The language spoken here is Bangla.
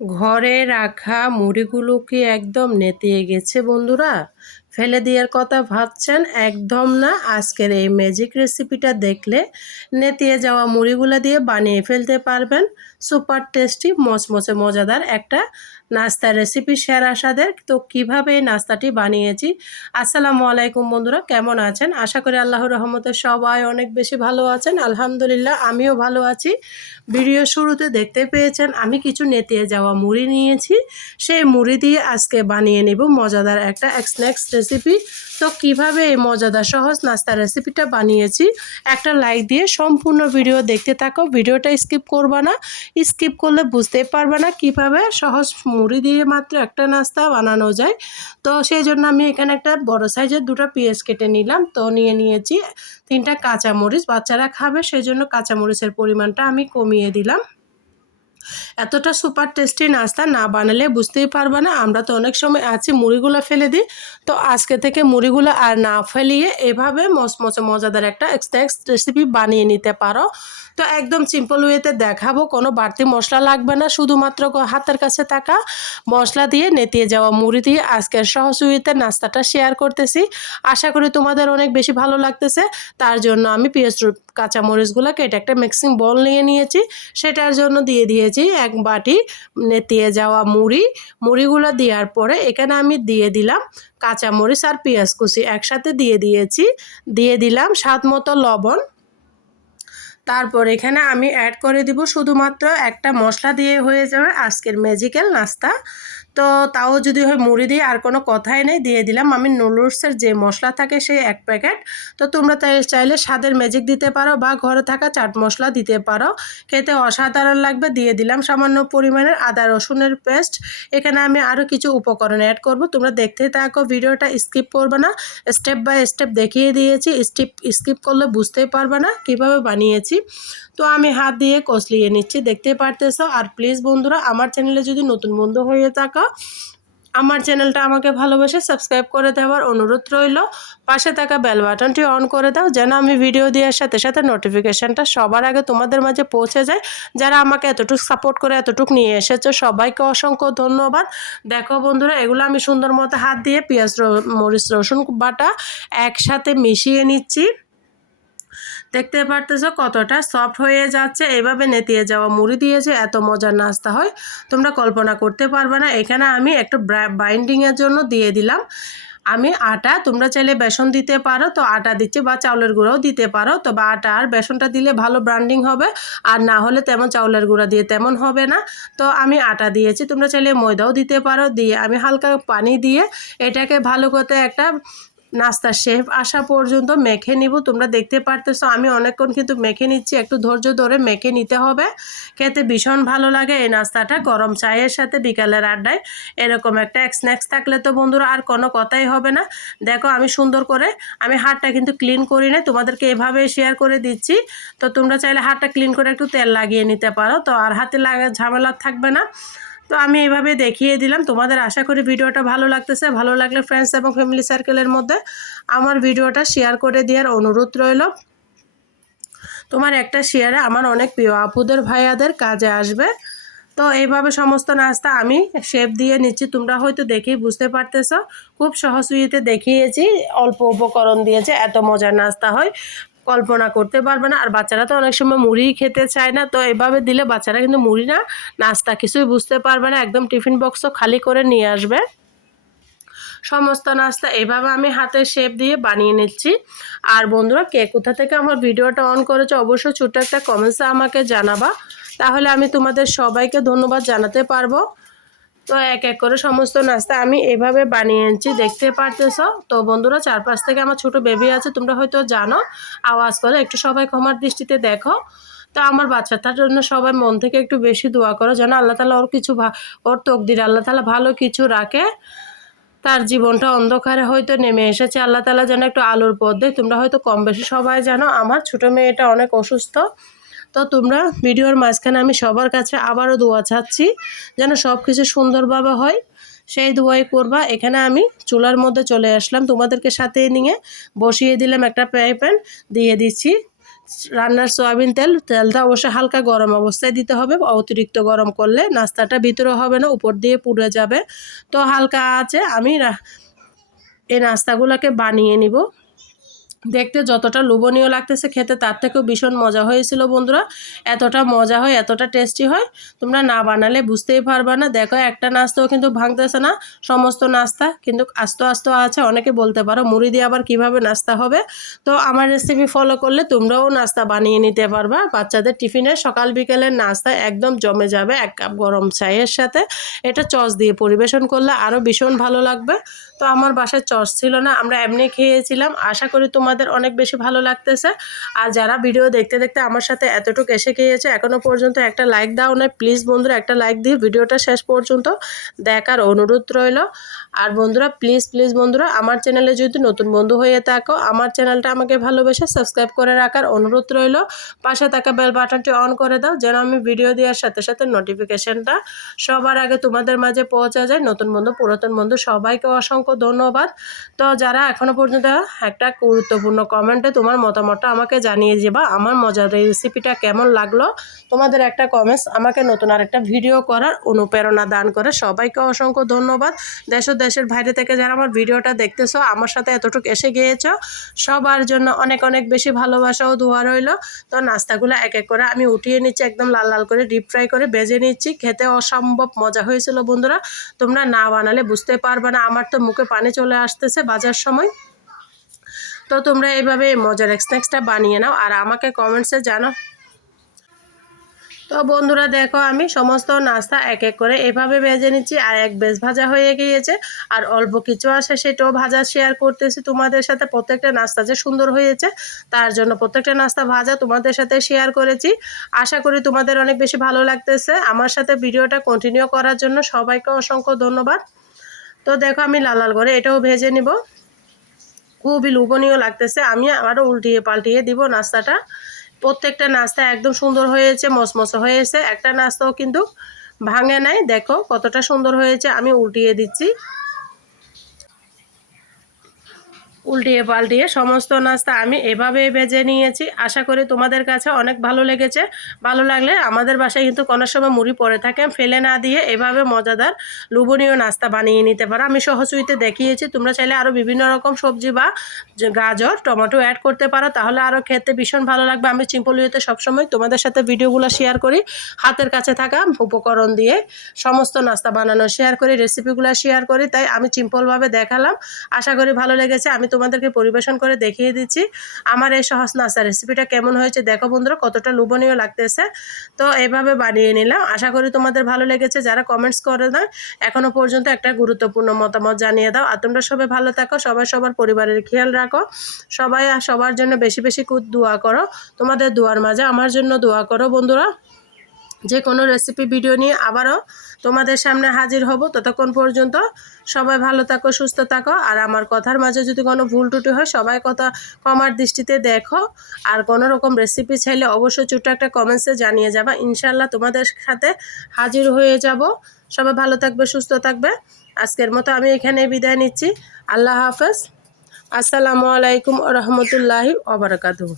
ঘরে রাখা মুড়িগুলোকে একদম নেতিয়ে গেছে বন্ধুরা। ফেলে দেওয়ার কথা ভাবছেন? একদম না। আজকের এই ম্যাজিক রেসিপিটা দেখলে নেতিয়ে যাওয়া মুড়িগুলো দিয়ে বানিয়ে ফেলতে পারবেন সুপার টেস্টি মচমচে মজাদার একটা নাস্তার রেসিপি সেরা স্বাদের। তো কিভাবে এই নাস্তাটি বানিয়েছি। আসসালামু আলাইকুম বন্ধুরা, কেমন আছেন? আশা করি আল্লাহর রহমতে সবাই অনেক বেশি ভালো আছেন। আলহামদুলিল্লাহ আমিও ভালো আছি। ভিডিও শুরুতে দেখতে পেয়েছেন আমি কিছু নেতিয়ে যাওয়া মুড়ি নিয়েছি। সেই মুড়ি দিয়ে আজকে বানিয়ে নেব মজাদার একটা স্ন্যাক্স রেসিপি। তো কিভাবে এই মজাদার সহজ নাস্তা রেসিপিটা বানিয়েছি, একটা লাইক দিয়ে সম্পূর্ণ ভিডিও দেখতে থাকো। ভিডিওটা স্কিপ করবা না, স্কিপ করলে বুঝতেই পারবে না কিভাবে সহজ মুড়ি দিয়ে মাত্র একটা নাস্তা বানানো যায়। তো সেই জন্য আমি এখানে একটা বড় সাইজের দুটো পেঁয়াজ কেটে নিলাম। তো নিয়েছি 3টা কাঁচামরিচ, বাচ্চারা খাবে সেই জন্য কাঁচামরিচের পরিমাণটা আমি কমিয়ে দিলাম। এতটা সুপার টেস্টি নাস্তা না বানালে বুঝতেই পারবে না। আমরা তো অনেক সময় আছি মুড়িগুলো ফেলে দিই, তো আজকে থেকে মুড়িগুলো আর না ফেলিয়ে এভাবে মচমচে মজাদার একটা স্ন্যাক্স রেসিপি বানিয়ে নিতে পারো। তো একদম সিম্পল ওয়েতে দেখাবো, কোনো বাড়তি মশলা লাগবে না, শুধুমাত্র হাতের কাছে থাকা মশলা দিয়ে নেতিয়ে যাওয়া মুড়ি দিয়ে আজকের সহজ ওয়েতে নাস্তাটা শেয়ার করতেছি। আশা করি তোমাদের অনেক বেশি ভালো লাগতেছে। তার জন্য আমি পেঁয়াজ কাঁচামরিচগুলোকে এটা একটা মিক্সিং বোল নিয়েছি, সেটার জন্য দিয়ে দিয়েছি 1 বাটি নেতিয়ে যাওয়া মুড়িগুলো দেওয়ার পরে এখানে আমি দিয়ে দিলাম কাঁচামরিচ আর পেঁয়াজ কুচি একসাথে দিয়ে দিলাম স্বাদ মতো লবণ। তারপর এখানে আমি অ্যাড করে দিব শুধুমাত্র একটা মশলা দিয়ে হয়ে যাবে আজকের ম্যাজিক্যাল নাস্তা। তো তাও যদি হয় মুড়ি দিয়ে আর কোনো কথাই নেই, দিয়ে দিলাম আমি নুডলসের যে মশলা থাকে সেই 1 প্যাকেট। তো তোমরা চাইলে স্বাদের ম্যাজিক দিতে পারো বা ঘরে থাকা চাট মশলা দিতে পারো, খেতে অসাধারণ লাগবে। দিয়ে দিলাম সামান্য পরিমাণের আদা রসুনের পেস্ট। এখানে আমি আরও কিছু উপকরণ অ্যাড করব, তোমরা দেখতে থাকো, ভিডিওটা স্কিপ করবে না। স্টেপ বাই স্টেপ দেখিয়ে দিয়েছি, স্কিপ করলে বুঝতেই পারবে না কিভাবে বানিয়েছি। তো আমি হাত দিয়ে কষলিয়ে নিচ্ছি, দেখতে পারতেছো। আর প্লিজ বন্ধুরা, আমার চ্যানেলে যদি নতুন বন্ধু হয়ে থাকো, আমার চ্যানেলটা আমাকে ভালোবেসে সাবস্ক্রাইব করে দেওয়ার অনুরোধ রইল। পাশে থাকা বেল বাটনটি অন করে দাও, যেন আমি ভিডিও দেওয়ার সাথে সাথে নোটিফিকেশানটা সবার আগে তোমাদের মাঝে পৌঁছে যায়। যারা আমাকে এতটুকু সাপোর্ট করে এতটুকু নিয়ে এসেছো সবাইকে অসংখ্য ধন্যবাদ। দেখো বন্ধুরা, এগুলো আমি সুন্দর মতো হাত দিয়ে পেঁয়াজ মরিচ রসুন বাটা একসাথে মিশিয়ে নিচ্ছি। দেখতে পারতেছো কতটা সফট হয়ে যাচ্ছে। এভাবে নেতিয়ে যাওয়া মুড়ি দিয়েছে এত মজার নাস্তা হয় তোমরা কল্পনা করতে পারবে না। এখানে আমি একটু বাইন্ডিংয়ের জন্য দিয়ে দিলাম আমি আটা। তোমরা চাইলে বেসন দিতে পারো, তো আটা দিচ্ছি, বা চাউলের গুঁড়াও দিতে পারো। তো বা আটা আর বেসনটা দিলে ভালো ব্রান্ডিং হবে, আর না হলে তেমন চাউলের গুঁড়া দিয়ে তেমন হবে না। তো আমি আটা দিয়েছি, তোমরা চাইলে ময়দাও দিতে পারো। দিয়ে আমি হালকা পানি দিয়ে এটাকে ভালো করে একটা নাস্তার শেপ আসা পর্যন্ত মেখে নিব। তোমরা দেখতে পারতেছো আমি অনেকক্ষণ কিন্তু মেখে নিচ্ছি, একটু ধৈর্য ধরে মেখে নিতে হবে। খেতে ভীষণ ভালো লাগে এই নাস্তাটা, গরম চায়ের সাথে বিকালের আড্ডায় এরকম একটা স্ন্যাক্স থাকলে তো বন্ধুরা আর কোনো কথাই হবে না। দেখো আমি সুন্দর করে আমি হাতটা কিন্তু ক্লিন করি না, তোমাদেরকে এভাবে শেয়ার করে দিচ্ছি। তো তোমরা চাইলে হাতটা ক্লিন করে একটু তেল লাগিয়ে নিতে পারো, তো আর হাতে ঝামেলা থাকবে না। তো আমি এভাবে দেখিয়ে দিলাম তোমাদের। আশা করি ভিডিওটা ভালো লাগতেছে। ভালো লাগলে ফ্রেন্ডস এবং ফ্যামিলি সার্কেলের মধ্যে আমার ভিডিওটা শেয়ার করে দেওয়ার অনুরোধ রইল। তোমার একটা শেয়ারে আমার অনেক প্রিয় আপুদের ভাইয়াদের কাজে আসবে। তো এইভাবে সমস্ত নাস্তা আমি শেপ দিয়ে নিচ্ছি, তোমরা হয়তো দেখেই বুঝতে পারতেছ। খুব সহজ উইতে দেখিয়েছি, অল্প উপকরণ দিয়েছে এত মজার নাস্তা হয় কল্পনা করতে পারবে না। আর বাচ্চারা তো অনেক সময় মুড়ি খেতে চায় না, তো এভাবে দিলে বাচ্চারা কিন্তু মুড়ি না নাস্তা কিছুই বুঝতে পারবে না, একদম টিফিন বক্সও খালি করে নিয়ে আসবে। সমস্ত নাস্তা এভাবে আমি হাতের শেপ দিয়ে বানিয়ে নিচ্ছি। আর বন্ধুরা, কে কোথা থেকে আমার ভিডিওটা অন করেছে অবশ্যই ছোট্ট একটা কমেন্টসে আমাকে জানাবা, তাহলে আমি তোমাদের সবাইকে ধন্যবাদ জানাতে পারবো। তো এক এক করে সমস্ত নাস্তা আমি এভাবে বানিয়ে নিচ্ছি, দেখতে পারতেছো। তো বন্ধুরা, চারপাশ থেকে আমার ছোট বেবি আছে, তোমরা হয়তো জানো, আওয়াজ করে একটু সবাই ক্ষমার দৃষ্টিতে দেখো। তো আমার বাচ্চাটার জন্য সবাই মন থেকে একটু বেশি দোয়া করো, যেন আল্লাহ তাআলা ওর তকদির আল্লাহ তাআলা ভালো কিছু রাখে। তার জীবনটা অন্ধকারে হয়তো নেমে এসেছে, আল্লাহ তাআলা যেন একটু আলোর পথ দেয়। তোমরা হয়তো কম বেশি সবাই জানো আমার ছোট মেয়েটা অনেক অসুস্থ। তো তোমরা ভিডিওর মাঝখানে আমি সবার কাছে আবারও দোয়া চাচ্ছি যেন সব কিছু সুন্দরভাবে হয়, সেই দোয়াই করবা। এখানে আমি চুলার মধ্যে চলে আসলাম, তোমাদেরকে সাথে নিয়ে বসিয়ে দিলাম একটা ফ্রাই প্যান, দিয়ে দিচ্ছি রান্নার সয়াবিন তেলটা অবশ্যই হালকা গরম অবস্থায় দিতে হবে। অতিরিক্ত গরম করলে নাস্তাটা ভিতরে হবে না, উপর দিয়ে পুড়ে যাবে। তো হালকা আছে আমি এই নাস্তাগুলোকে বানিয়ে নিব। দেখতে যতটা লোভনীয় লাগতেছে, খেতে তার থেকেও ভীষণ মজা হয়েছিল বন্ধুরা। এতটা মজা হয়, এতটা টেস্টি হয়, তোমরা না বানালে বুঝতেই পারবে না। দেখো একটা নাস্তাও কিন্তু ভাঙতেছে না, সমস্ত নাস্তা কিন্তু আস্ত আস্ত আছে। অনেকে বলতে পারো মুড়ি দিয়ে আবার কিভাবে নাস্তা হবে। তো আমার রেসিপি ফলো করলে তোমরাও নাস্তা বানিয়ে নিতে পারবা। বাচ্চাদের টিফিনে সকাল বিকেলের নাস্তা একদম জমে যাবে। 1 কাপ গরম চায়ের সাথে এটা সস দিয়ে পরিবেশন করলে আরও ভীষণ ভালো লাগবে। তো আমার বাসায় সস ছিল না, আমরা এমনি খেয়েছিলাম। আশা করি তোমাদের অনেক বেশি ভালো লাগতেছে। আর যারা ভিডিও দেখতে দেখতে আমার সাথে এতটুকু এসে গিয়েছে, এখনও পর্যন্ত একটা লাইক দাও না, প্লিজ বন্ধুরা একটা লাইক দিয়ে ভিডিওটা শেষ পর্যন্ত দেখার অনুরোধ রইল। আর বন্ধুরা প্লিজ বন্ধুরা আমার চ্যানেলে যদি নতুন বন্ধু হয়ে থাকো, আমার চ্যানেলটা আমাকে ভালোবেসে সাবস্ক্রাইব করে রাখার অনুরোধ রইল। পাশে থাকা বেল বাটনটি অন করে দাও, যেন আমি ভিডিও দেওয়ার সাথে সাথে নোটিফিকেশনটা সবার আগে তোমাদের মাঝে পৌঁছা যায়। নতুন বন্ধু পুরাতন বন্ধু সবাইকে অসংখ্য ধন্যবাদ। তো যারা এখনও পর্যন্ত একটা গুরুত্বপূর্ণ কমেন্টে তোমার মতামতটা আমাকে জানিয়ে যাবা, আমার মজার এই রেসিপিটা কেমন লাগলো। তোমাদের একটা কমেন্টস আমাকে নতুন আরেকটা ভিডিও করার অনুপ্রেরণা দান করে। সবাইকে অসংখ্য ধন্যবাদ। দেশ ও দেশের বাইরে থেকে যারা আমার ভিডিওটা দেখতেছো, আমার সাথে এতটুকু এসে গিয়েছো, সবার জন্য অনেক অনেক বেশি ভালোবাসা ও দোয়া রইল। তো নাস্তাগুলো এক এক করে আমি উঠিয়ে নিচ্ছি, একদম লাল লাল করে ডিপ ফ্রাই করে ভেজে নিচ্ছি। খেতে অসম্ভব মজা হয়েছিল বন্ধুরা, তোমরা না বানালে বুঝতে পারবে না। আমার তো মুখে পানি চলে আসতেছে বাজার সময়। তো তোমরা এইভাবে মজার স্ন্যাক্সটা বানিয়ে নাও আর আমাকে কমেন্টসে জানাও। তো বন্ধুরা দেখো আমি সমস্ত নাস্তা এক এক করে এভাবে ভেজে নিচ্ছি। আর এক বেশ ভাজা হয়ে গিয়েছে, আর অল্প কিছু আছে সেটাও ভাজা শেয়ার করতেছি তোমাদের সাথে। প্রত্যেকটা নাস্তা যে সুন্দর হয়েছে তার জন্য প্রত্যেকটা নাস্তা ভাজা তোমাদের সাথে শেয়ার করেছি। আশা করি তোমাদের অনেক বেশি ভালো লাগতেছে আমার সাথে ভিডিওটা কন্টিনিউ করার জন্য। সবাইকে অসংখ্য ধন্যবাদ। তো দেখো আমি লাল লাল করে এটাও ভেজে নিব, খুবই লোভনীয় লাগতেছে। আমি আবারও উল্টিয়ে পাল্টিয়ে দিব নাস্তাটা। প্রত্যেকটা নাস্তা একদম সুন্দর হয়েছে, মসমসে হয়েছে, একটা নাস্তাও কিন্তু ভাঙে নাই। দেখো কতটা সুন্দর হয়েছে। আমি উল্টিয়ে দিচ্ছি, উল্টিয়ে পাল্টিয়ে সমস্ত নাস্তা আমি এভাবে ভেজে নিয়েছি। আশা করি তোমাদের কাছে অনেক ভালো লেগেছে। ভালো লাগলে আমাদের বাসায় কিন্তু কোনো সময় মুড়ি পড়ে থাকে, ফেলে না দিয়ে এভাবে মজাদার লোভনীয় নাস্তা বানিয়ে নিতে পারো। আমি সহজুইতে দেখিয়েছি, তোমরা চাইলে আরও বিভিন্ন রকম সবজি বা গাজর টমেটো অ্যাড করতে পারো, তাহলে আরও খেতে ভীষণ ভালো লাগবে। আমি সিম্পল ওয়েতে সবসময় তোমাদের সাথে ভিডিওগুলো শেয়ার করি, হাতের কাছে থাকা উপকরণ দিয়ে সমস্ত নাস্তা বানানো শেয়ার করি, রেসিপিগুলো শেয়ার করি। তাই আমি সিম্পলভাবে দেখালাম, আশা করি ভালো লেগেছে। আমি তোমাদেরকে পরিবেশন করে দেখিয়ে দিচ্ছি আমার এই সহজ নাস্তা রেসিপিটা কেমন হয়েছে। দেখো বন্ধুরা কতটা লোভনীয় লাগতেছে। তো এভাবে বানিয়ে নিলাম, আশা করি তোমাদের ভালো লেগেছে। যারা কমেন্টস করে না এখনও পর্যন্ত একটা গুরুত্বপূর্ণ মতামত জানিয়ে দাও। আর তোমরা সবাই ভালো থাকো, সবাই সবার পরিবারের খেয়াল রাখো, সবাই সবার জন্য বেশি বেশি দোয়া করো। তোমাদের দোয়ার মাঝে আমার জন্য দোয়া করো বন্ধুরা। যে কোনো রেসিপি ভিডিও নিয়ে আবারও তোমাদের সামনে হাজির হব। ততক্ষণ পর্যন্ত সবাই ভালো থাকো, সুস্থ থাকো। আর আমার কথার মাঝে যদি কোনো ভুল ত্রুটি হয় সবাই কথা ক্ষমার দৃষ্টিতে দেখো। আর কোনো রকম রেসিপি চাইলে অবশ্যই ছোট্ট একটা কমেন্টসে জানিয়ে যাবা, ইনশাল্লাহ তোমাদের সাথে হাজির হয়ে যাব। সবাই ভালো থাকবে, সুস্থ থাকবে। আজকের মতো আমি এখানে বিদায় নিচ্ছি। আল্লাহ হাফেজ। আসসালামু আলাইকুম ওয়া রাহমাতুল্লাহি ওয়া বারাকাতুহু।